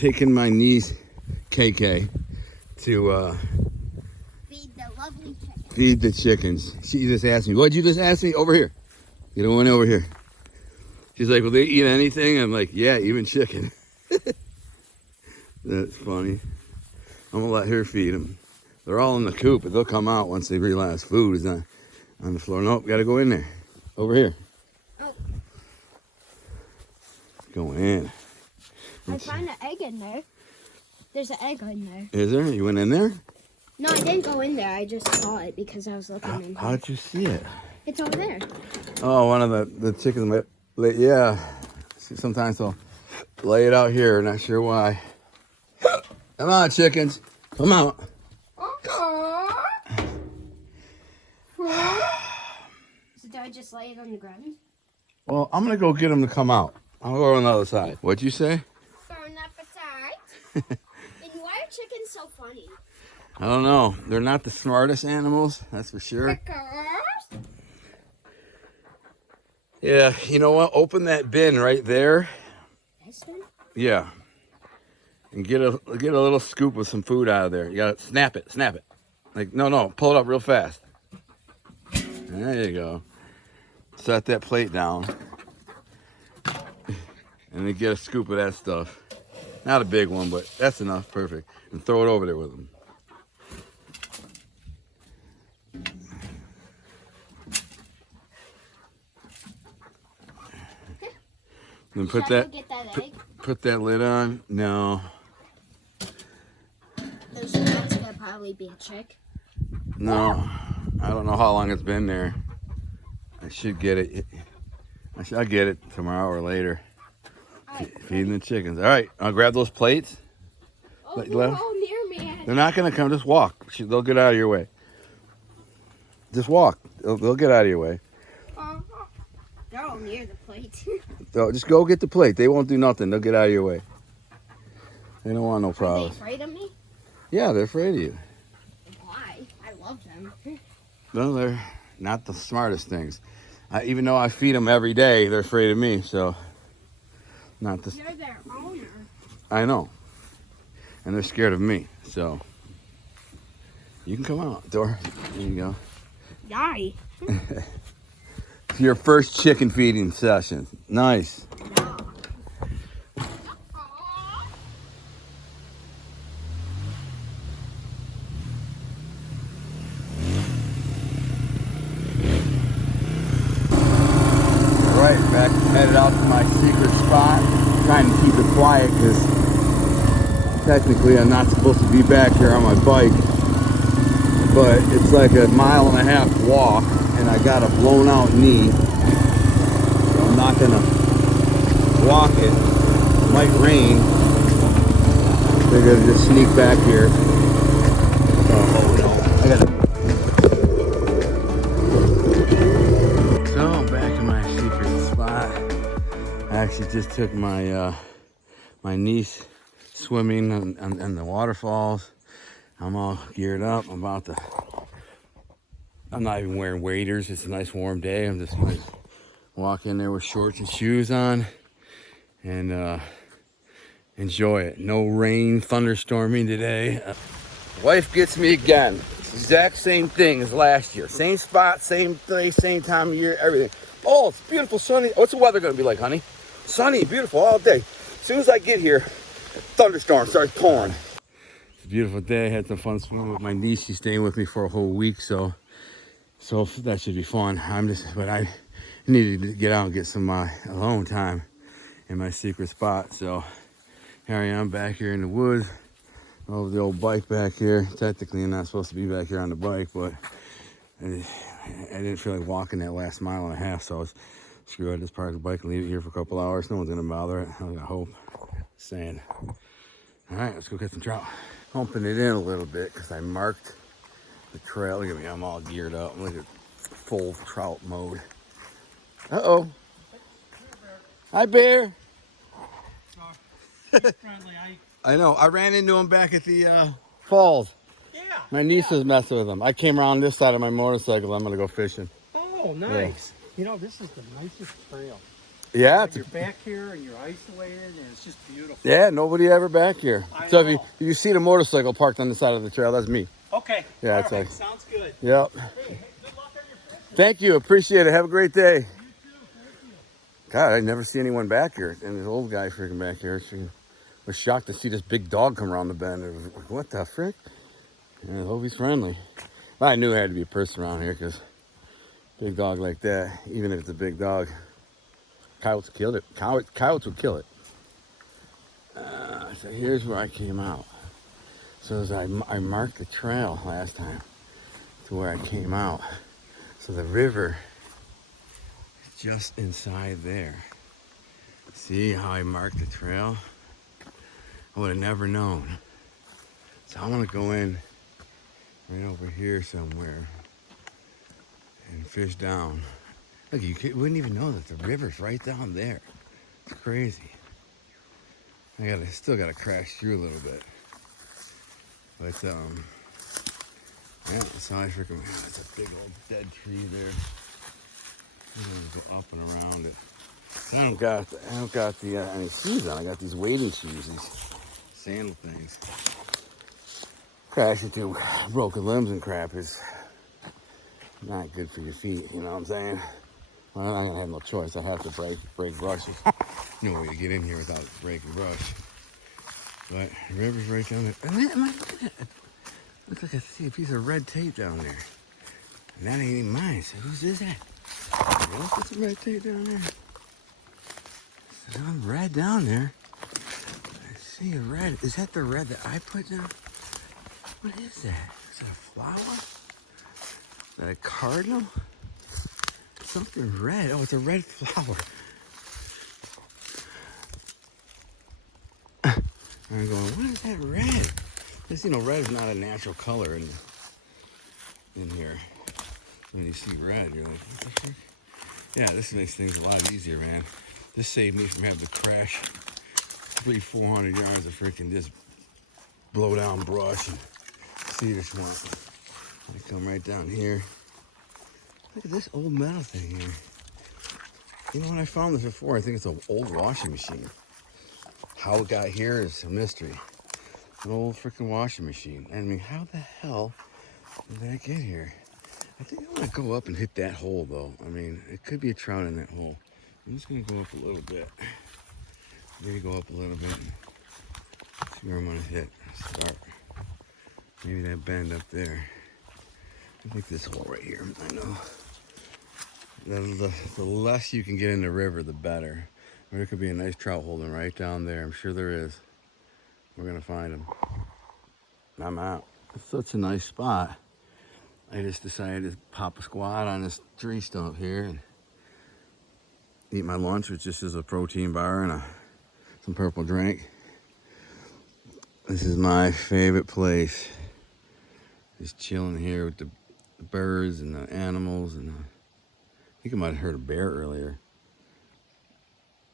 taking my niece, KK, to feed the lovely chicken. feed the chickens. She just asked me, what'd you just ask me? Over here. You don't want over here. She's like, will they eat anything? I'm like, yeah, even chicken. That's funny. I'm gonna let her feed them. They're all in the coop, but they'll come out once they realize food is on the floor. Nope, gotta go in there. Over here. Oh. Go in. I found an egg in there. There's an egg in there. Is there? You went in there? No, I didn't go in there. I just saw it because I was looking in How here. did you see it? It's over there. Oh, one of the chickens. Yeah. Sometimes they'll lay it out here. Not sure why. Come on, chickens. Come out. So do I just lay it on the ground? Well, I'm going to go get them to come out. I'll go on the other side. What'd you say? Bon appetit. And why are chickens so funny? I don't know. They're not the smartest animals, that's for sure. Yeah, you know what? Open that bin right there. This one? Yeah. And get a little scoop of some food out of there. You gotta snap it. Like, no, pull it up real fast. There you go. Set that plate down. And then get a scoop of that stuff. Not a big one, but that's enough. Perfect. And throw it over there with them. Then put Should I that, go get that egg? put that lid on. No. Those nuts could probably be a chick. No. I don't know how long it's been there. I should get it. I'll get it tomorrow or later. Feeding the chickens. All right, I'll grab those plates. Oh, you're all near me. They're not going to come. Just walk. They'll get out of your way. Just walk. They'll get out of your way. They're all near the plate. So just go get the plate. They won't do nothing. They'll get out of your way. They don't want no Are they problems. afraid of me? Yeah, they're afraid of you. Why? I love them. No, they're not the smartest things. Even though I feed them every day, they're afraid of me. So, not the. You're their owner. I know. And they're scared of me. So, you can come out. Door. There you go. Die. It's your first chicken feeding session. Nice. No. Right, back headed out to my secret spot. Trying to keep it quiet because technically I'm not supposed to be back here on my bike. But it's like a 1.5 mile walk and I got a blown out knee. So I'm not gonna walk it. It might rain. They're gonna just sneak back here. Oh no, I gotta. So I'm back in my secret spot. I actually just took my my niece swimming on the waterfalls. I'm all geared up. I'm not even wearing waders. It's a nice warm day. I'm just gonna walk in there with shorts and shoes on and enjoy it. No rain, thunderstorming today. Wife gets me again. It's the exact same thing as last year. Same spot, same place, same time of year, everything. Oh, it's beautiful, sunny. What's the weather gonna be like, honey? Sunny, beautiful all day. As soon as I get here, thunderstorm starts pouring. It's a beautiful day. I had some fun swimming with my niece. She's staying with me for a whole week, so that should be fun. But I needed to get out and get some alone time in my secret spot. So here I am back here in the woods. Over the old bike back here. Technically, I'm not supposed to be back here on the bike, but I didn't feel like walking that last 1.5 miles, so I was screw it. Just park the bike and leave it here for a couple hours. No one's gonna bother it. I hope. Sand. All right, let's go get some trout. Humping it in a little bit because I marked the trail. Look at me, I'm all geared up. Look at full trout mode. Uh-oh. Hi, Bear. I know. I ran into him back at the falls. Yeah. My niece was messing with him. I came around this side of my motorcycle. I'm going to go fishing. Oh, nice. Yeah. You know, this is the nicest trail. Yeah, But you're back here and you're isolated, and it's just beautiful. yeah, nobody ever back here. I So know. if you see the motorcycle parked on the side of the trail, that's me. Okay. Yeah, All it's right. like, Sounds good. yep. Hey, good luck on your fishing. Thank you, appreciate it. Have a great day. You too. Thank you. God, I never see anyone back here, and this old guy freaking back here. She was shocked to see this big dog come around the bend. It was like, what the frick? And I hope he's friendly. But I knew it had to be a person around here because big dog like that, even if it's a big dog, coyotes killed it. Coyotes would kill it. So here's where I came out. So as I marked the trail last time to where I came out. So the river is just inside there. See how I marked the trail? I would have never known. So I'm gonna go in right over here somewhere and fish down. Look, wouldn't even know that the river's right down there. It's crazy. I still gotta crash through a little bit. But yeah, so I freaking, that's a big old dead tree there. I'm gonna go up and around it. I don't got any shoes on. I got these wading shoes, these sandal things. Crashing through broken limbs and crap is not good for your feet, you know what I'm saying? Well, I'm gonna have no choice. I have to break brushes. No way to get in here without breaking brush. But the river's right down there. Am I looking at it? Looks like I see a piece of red tape down there. And that ain't even mine. So whose is that? Well, put some red tape down there. There's some red down there. I see a red. Is that the red that I put down? What is that? Is that a flower? Is that a cardinal? Something red. Oh, it's a red flower. I'm going, what is that red? Just, red is not a natural color in here. When you see red, you're like, what the frick? Yeah, this makes things a lot easier, man. This saved me from having to crash 300-400 yards of freaking just blow down brush and cedar swamp. I come right down here. Look at this old metal thing here. You know, when I found this before, I think it's an old washing machine. How it got here is a mystery. An old freaking washing machine. I mean, how the hell did that get here? I think I want to go up and hit that hole, though. I mean, it could be a trout in that hole. I'm just going to go up a little bit. Maybe go up a little bit. See where I'm going to hit. Start. Maybe that bend up there. I think this hole right here. I know. The less you can get in the river, the better. There could be a nice trout holding right down there. I'm sure there is. We're going to find them. I'm out. It's such a nice spot. I just decided to pop a squat on this tree stump here and eat my lunch, which just is a protein bar and some purple drink. This is my favorite place. Just chilling here with the birds and the animals. And I think I might have heard a bear earlier,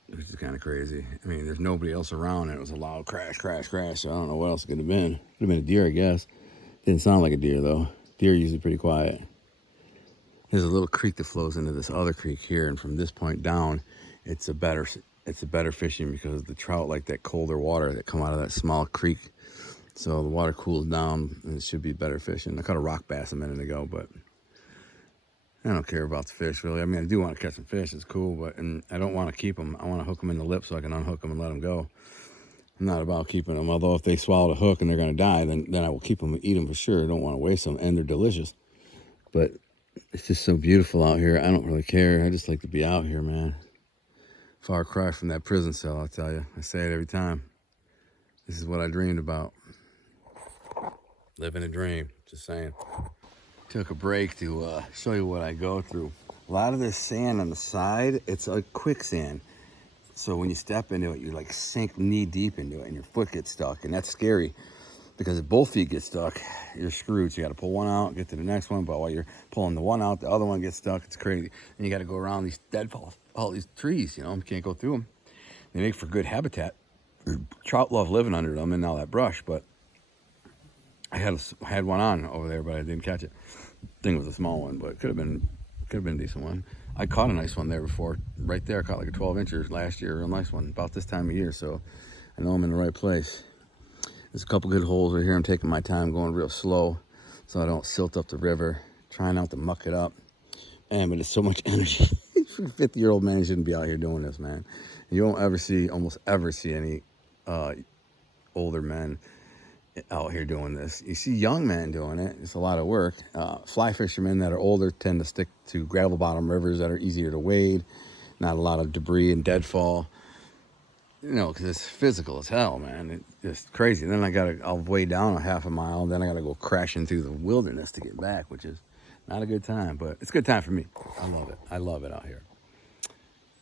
which is kind of crazy. I mean, there's nobody else around. And it was a loud crash, crash, crash. So I don't know what else it could have been. Could have been a deer, I guess. Didn't sound like a deer, though. Deer are usually pretty quiet. There's a little creek that flows into this other creek here, and from this point down, it's a better fishing because the trout like that colder water that come out of that small creek. So the water cools down, and it should be better fishing. I caught a rock bass a minute ago, but I don't care about the fish really. I mean, I do want to catch some fish. It's cool, and I don't want to keep them. I want to hook them in the lip so I can unhook them and let them go. I'm not about keeping them. Although if they swallow the hook and they're going to die, then I will keep them and eat them for sure. I don't want to waste them, and they're delicious. But it's just so beautiful out here. I don't really care. I just like to be out here, man. Far cry from that prison cell, I'll tell you. I say it every time. This is what I dreamed about. Living a dream, just saying. Took a break to show you what I go through. A lot of this sand on the side, it's like quicksand. So when you step into it, you like sink knee deep into it and your foot gets stuck. And that's scary because if both feet get stuck, you're screwed. So you got to pull one out, get to the next one. But while you're pulling the one out, the other one gets stuck. It's crazy. And you got to go around these deadfalls, all these trees, you can't go through them. They make for good habitat. Trout love living under them and all that brush. But I had one on over there, but I didn't catch it. I think it was a small one, but it could have been a decent one. I caught a nice one there before. Right there, I caught like a 12 incher last year, a real nice one, about this time of year. So I know I'm in the right place. There's a couple good holes right here. I'm taking my time, going real slow so I don't silt up the river, trying not to muck it up. Man, but it's so much energy. 50-year-old man shouldn't be out here doing this, man. You don't almost ever see any older men out here doing this. You see young men doing it. It's a lot of work. Fly fishermen that are older tend to stick to gravel bottom rivers that are easier to wade, not a lot of debris and deadfall. You know, because it's physical as hell, man. It's just crazy. And then I'll wade down a half a mile, and then I gotta go crashing through the wilderness to get back, which is not a good time, but it's a good time for me. I love it. I love it out here.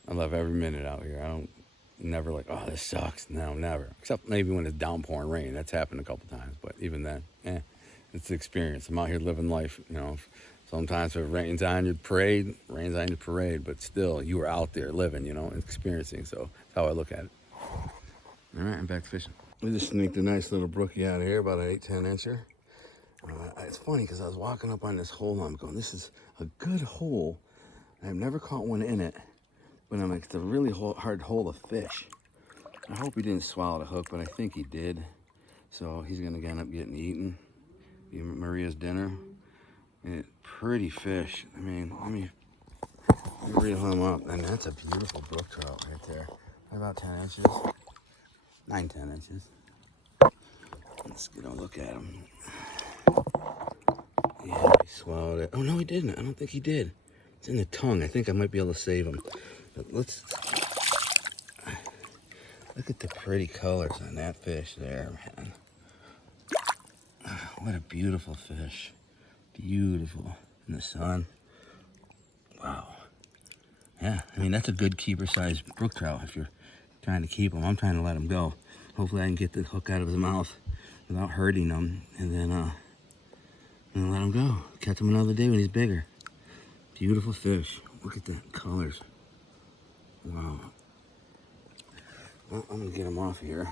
I love every minute out here. I don't never like, oh, this sucks. No, never. Except maybe when it's downpouring rain. That's happened a couple times, but even then, it's the experience. I'm out here living life, you know. Sometimes if it rains on your parade, but still, you were out there living, you know, and experiencing. So that's how I look at it. All right, I'm back to fishing. We just sneaked a nice little brookie out of here, about an 8-10 incher. It's funny because I was walking up on this hole and I'm going, this is a good hole. I've never caught one in it, but I'm like, it's a really hard hole to fish. I hope he didn't swallow the hook, but I think he did. So he's gonna end up getting eaten. Be Maria's dinner. And pretty fish. I mean, let me reel him up. And that's a beautiful brook trout right there. About 10 inches. 9-10 inches. Let's get a look at him. Yeah, he swallowed it. Oh, no, he didn't. I don't think he did. It's in the tongue. I think I might be able to save him. But let's look at the pretty colors on that fish there, man. What a beautiful fish. Beautiful in the sun. Wow. Yeah, I mean, that's a good keeper-sized brook trout if you're trying to keep him. I'm trying to let him go. Hopefully I can get the hook out of his mouth without hurting him, and then let him go. Catch him another day when he's bigger. Beautiful fish. Look at the colors. Wow. Well, I'm gonna get him off here.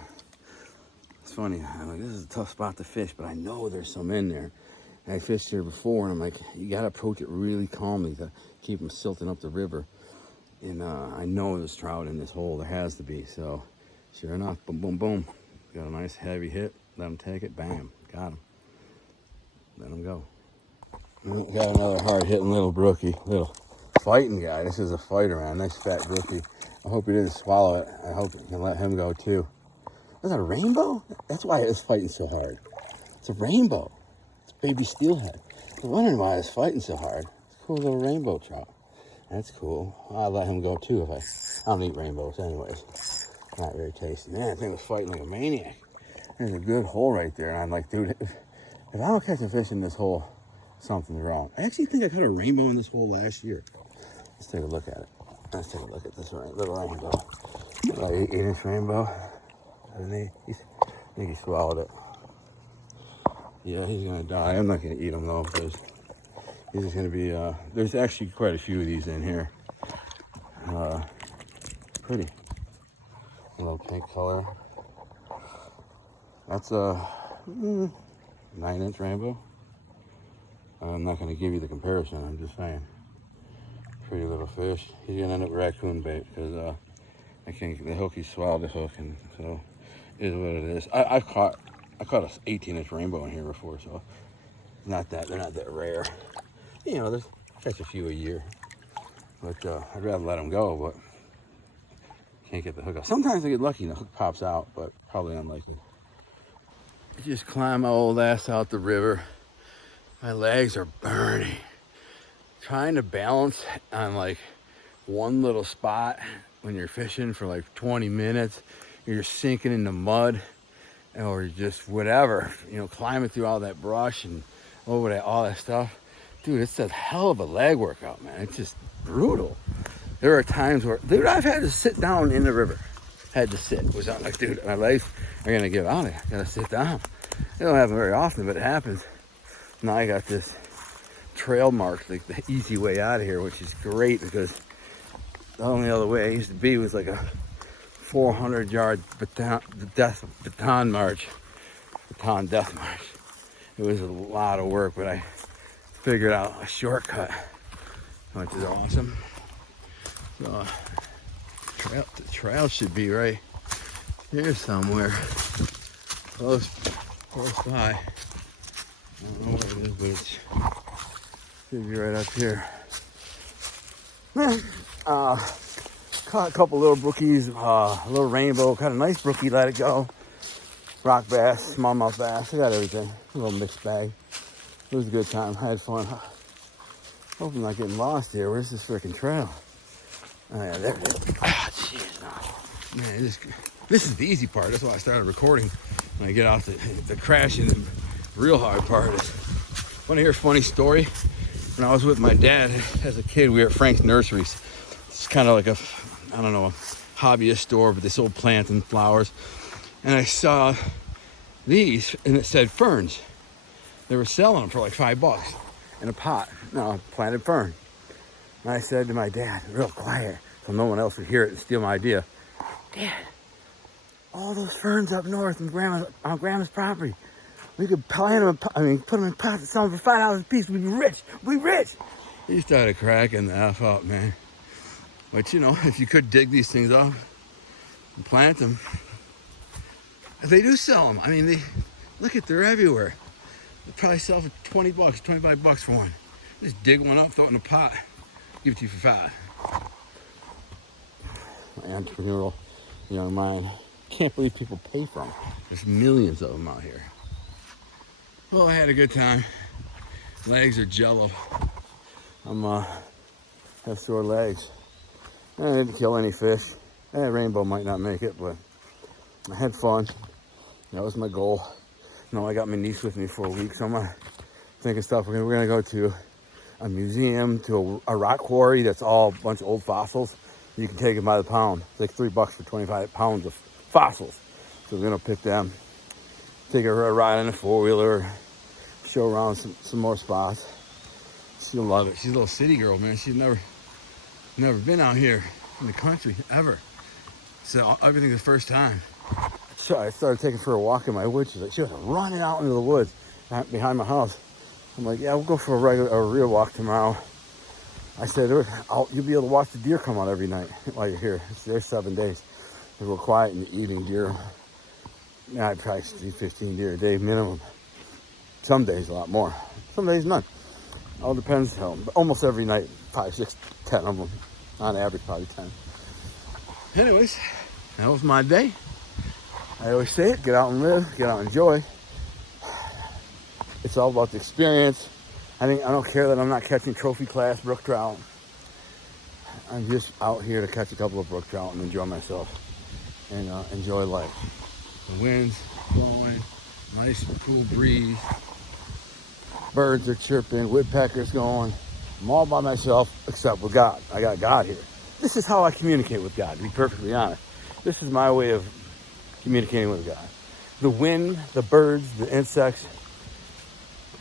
It's funny. I'm like, this is a tough spot to fish, but I know there's some in there. I fished here before, and I'm like, you gotta approach it really calmly to keep them silting up the river. And I know there's trout in this hole. There has to be. So, sure enough, boom, boom, boom. Got a nice heavy hit. Let him take it. Bam. Got him. Let him go. Got another hard-hitting little brookie. Little fighting guy. This is a fighter, man. Nice fat brookie. I hope he didn't swallow it. I hope you can let him go, too. Is that a rainbow? That's why it's fighting so hard. It's a rainbow. It's baby steelhead. I was wondering why it's fighting so hard. It's a cool little rainbow trout. That's cool. I'll let him go too I don't eat rainbows anyways. Not very tasty. Man, that thing was fighting like a maniac. There's a good hole right there. And I'm like, dude, if I don't catch a fish in this hole, something's wrong. I actually think I caught a rainbow in this hole last year. Let's take a look at it. Let's take a look at this little rainbow. Little 8-inch rainbow. I think he swallowed it. Yeah, he's gonna die. I'm not gonna eat him though, because he's just gonna be, there's actually quite a few of these in here. Pretty. A little pink color. That's a 9-inch rainbow. I'm not gonna give you the comparison, I'm just saying. Pretty little fish. He's gonna end up raccoon bait, because I think the hook, he swallowed the hook, and so it is what it is. I caught an 18-inch rainbow in here before, so they're not that rare. You know, there's catch a few a year, but I'd rather let them go, but can't get the hook off. Sometimes I get lucky and the hook pops out, but probably unlikely. I just climb my old ass out the river. My legs are burning. Trying to balance on like one little spot when you're fishing for like 20 minutes, you're sinking in the mud, or just whatever, you know, climbing through all that brush and over that, all that stuff. Dude, it's a hell of a leg workout, man. It's just brutal. There are times where, dude, I've had to sit down in the river. Had to sit. It was like, dude, my legs are gonna give out. I gotta sit down. It don't happen very often, but it happens. Now I got this trail mark, like the easy way out of here, which is great because the only other way I used to be was like a 400-yard death march. It was a lot of work, but I figured out a shortcut, which is awesome. So, the trout should be right here somewhere, close by. I don't know what it is, but it should be right up here. Caught a couple little brookies, a little rainbow, caught a nice brookie, let it go. Rock bass, smallmouth bass, I got everything. A little mixed bag. It was a good time, I had fun. Hope I'm not getting lost here. Where's this freaking trail? Oh yeah, there it is. Ah, jeez, no. Man, this is the easy part. That's why I started recording. When I get off the crashing, the real hard part is. Want to hear a funny story? When I was with my dad as a kid, we were at Frank's Nurseries. It's kind of like a hobbyist store, but they sold plants and flowers. And I saw these, and it said ferns. They were selling them for like $5 in a pot. No, planted fern. And I said to my dad, real quiet, so no one else would hear it and steal my idea. Dad, all those ferns up north on Grandma's property. We could plant them, put them in pots and sell them for $5 a piece. We'd be rich. We'd be rich. He started cracking the F up, man. But, if you could dig these things up and plant them, they do sell them. They're everywhere. They probably sell for $20, $25 for one. Just dig one up, throw it in a pot, give it to you for $5. My entrepreneurial young mind. Can't believe people pay for them. There's millions of them out here. Well, I had a good time. Legs are jello. Have sore legs. I didn't kill any fish. Rainbow might not make it, but I had fun. That was my goal. I got my niece with me for a week, so I'm thinking stuff. We're gonna go to a museum, to a rock quarry that's all a bunch of old fossils. You can take them by the pound. It's like $3 for 25 pounds of fossils. So we're gonna pick them, take a ride in a four-wheeler, show around some more spots. She'll love it. She's a little city girl, man. She's never been out here in the country ever. So everything's the first time. So I started taking her for a walk in my woods. She was running out into the woods behind my house. I'm like, yeah, we'll go for a real walk tomorrow. I said, you'll be able to watch the deer come out every night while you're here. There's 7 days. If we're quiet in the evening, deer. Yeah, I'd probably see 15 deer a day minimum. Some days a lot more. Some days none. All depends. Almost every night, 5, 6, 10 of them. On average, probably 10. Anyways, that was my day. I always say it, get out and live, get out and enjoy. It's all about the experience. I don't care that I'm not catching trophy class brook trout. I'm just out here to catch a couple of brook trout and enjoy myself and enjoy life. The wind's blowing, nice cool breeze. Birds are chirping, woodpeckers going. I'm all by myself except with God. I got God here. This is how I communicate with God, to be perfectly honest. This is my way of communicating with God. The wind, the birds, the insects,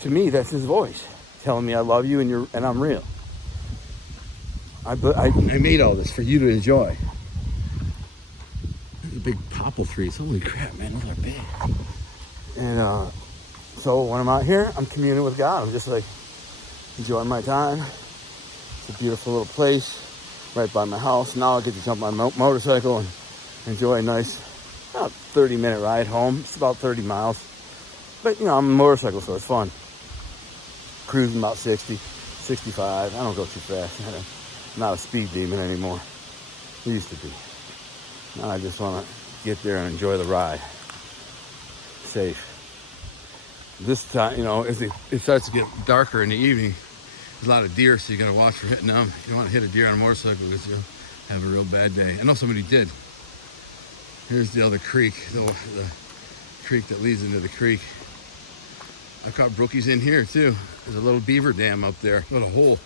to me, that's his voice telling me I love you and I'm real. I made all this for you to enjoy. There's a big popple trees. Holy crap, man, those are big. And so when I'm out here, I'm communing with God. I'm just like enjoying my time. It's a beautiful little place right by my house. Now I get to jump on my motorcycle and enjoy a nice about 30-minute ride home. It's about 30 miles. But, I'm a motorcycle, so it's fun. Cruising about 60, 65. I don't go too fast. I'm not a speed demon anymore. I used to be. Now I just want to get there and enjoy the ride. Safe. This time, as it starts to get darker in the evening, there's a lot of deer, so you got to watch for hitting them. You don't want to hit a deer on a motorcycle because you'll have a real bad day. I know somebody did. Here's the other creek, the creek that leads into the creek. I've caught brookies in here too. There's a little beaver dam up there, a little hole.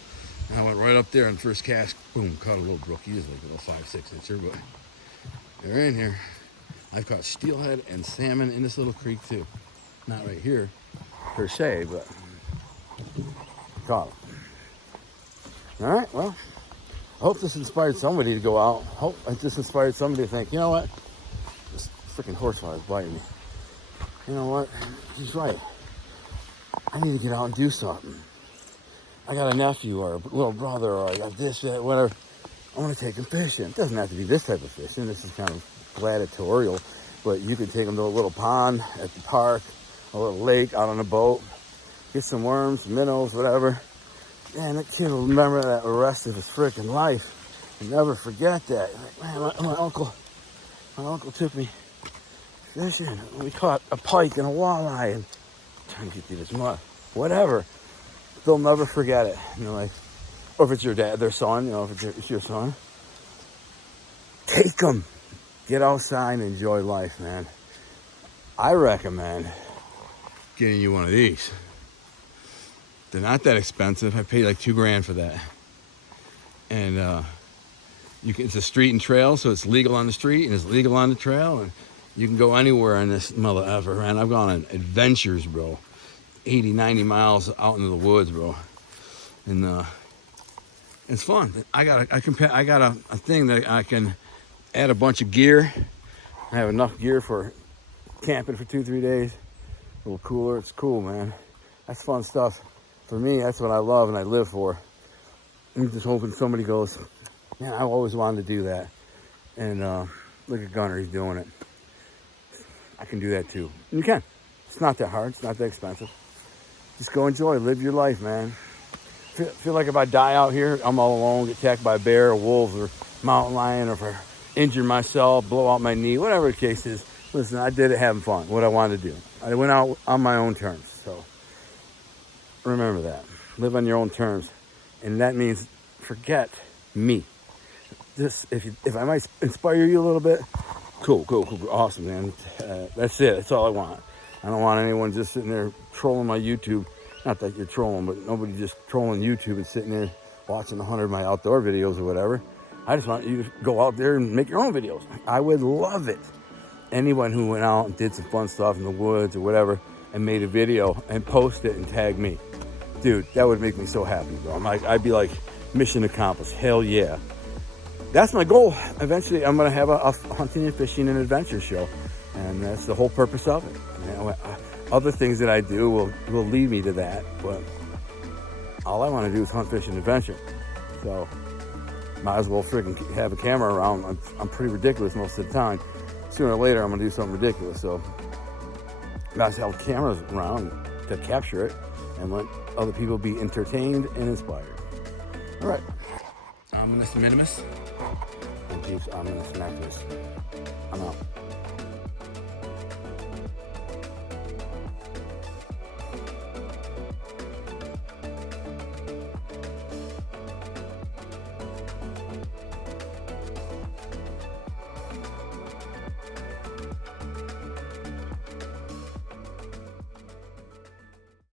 And I went right up there on the first cast, boom, caught a little brookie. It's like a little 5-6 incher, but they're in here. I've caught steelhead and salmon in this little creek too. Not right here, per se, but caught them. All right, well, I hope this inspired somebody to go out. Hope this inspired somebody to think, you know what? This freaking horsefly is biting me. You know what? He's right. I need to get out and do something. I got a nephew or a little brother or I got this, that, whatever. I want to take them fishing. It doesn't have to be this type of fishing. This is kind of gladiatorial, but you can take them to a little pond at the park, a little lake, out on a boat, get some worms, minnows, whatever. Man, that kid will remember that the rest of his freaking life. He'll never forget that. Like, man, my uncle took me fishing. We caught a pike and a walleye and trying to get through this mud. Whatever. They'll never forget it. You know, like, or if it's your dad, their son, you know, if it's your son. Take them. Get outside and enjoy life, man. I recommend getting you one of these. They're not that expensive. I paid like $2,000 for that. And it's a street and trail, so it's legal on the street and it's legal on the trail, and you can go anywhere in this mother effer, man. I've gone on adventures, bro. 80, 90 miles out into the woods, bro. And it's fun. I got a thing that I can add a bunch of gear. I have enough gear for camping for 2-3 days. A little cooler. It's cool, man. That's fun stuff. For me, that's what I love and I live for. I'm just hoping somebody goes, man, I always wanted to do that. And look at Gunner, he's doing it. I can do that too. And you can. It's not that hard. It's not that expensive. Just go enjoy. Live your life, man. Feel like if I die out here, I'm all alone, get attacked by a bear or wolves or mountain lion, or if I injure myself, blow out my knee, whatever the case is. Listen, I did it having fun, what I wanted to do. I went out on my own terms. So remember that. Live on your own terms. And that means forget me. Just if I might inspire you a little bit, cool. Awesome, man. That's it. That's all I want. I don't want anyone just sitting there trolling my YouTube. Not that you're trolling, but nobody just trolling YouTube and sitting there watching 100 of my outdoor videos or whatever. I just want you to go out there and make your own videos. I would love it. Anyone who went out and did some fun stuff in the woods or whatever and made a video and post it and tag me. Dude, that would make me so happy, bro. I'd be like, mission accomplished. Hell yeah. That's my goal. Eventually, I'm going to have a hunting and fishing and adventure show. And that's the whole purpose of it. You know, other things that I do will lead me to that. But all I want to do is hunt, fish, and adventure. So might as well freaking have a camera around. I'm pretty ridiculous most of the time. Sooner or later, I'm going to do something ridiculous. So might as well have cameras around to capture it and let other people be entertained and inspired. All right. Ominous minimus. And Jeeps, ominous necklace. I'm out.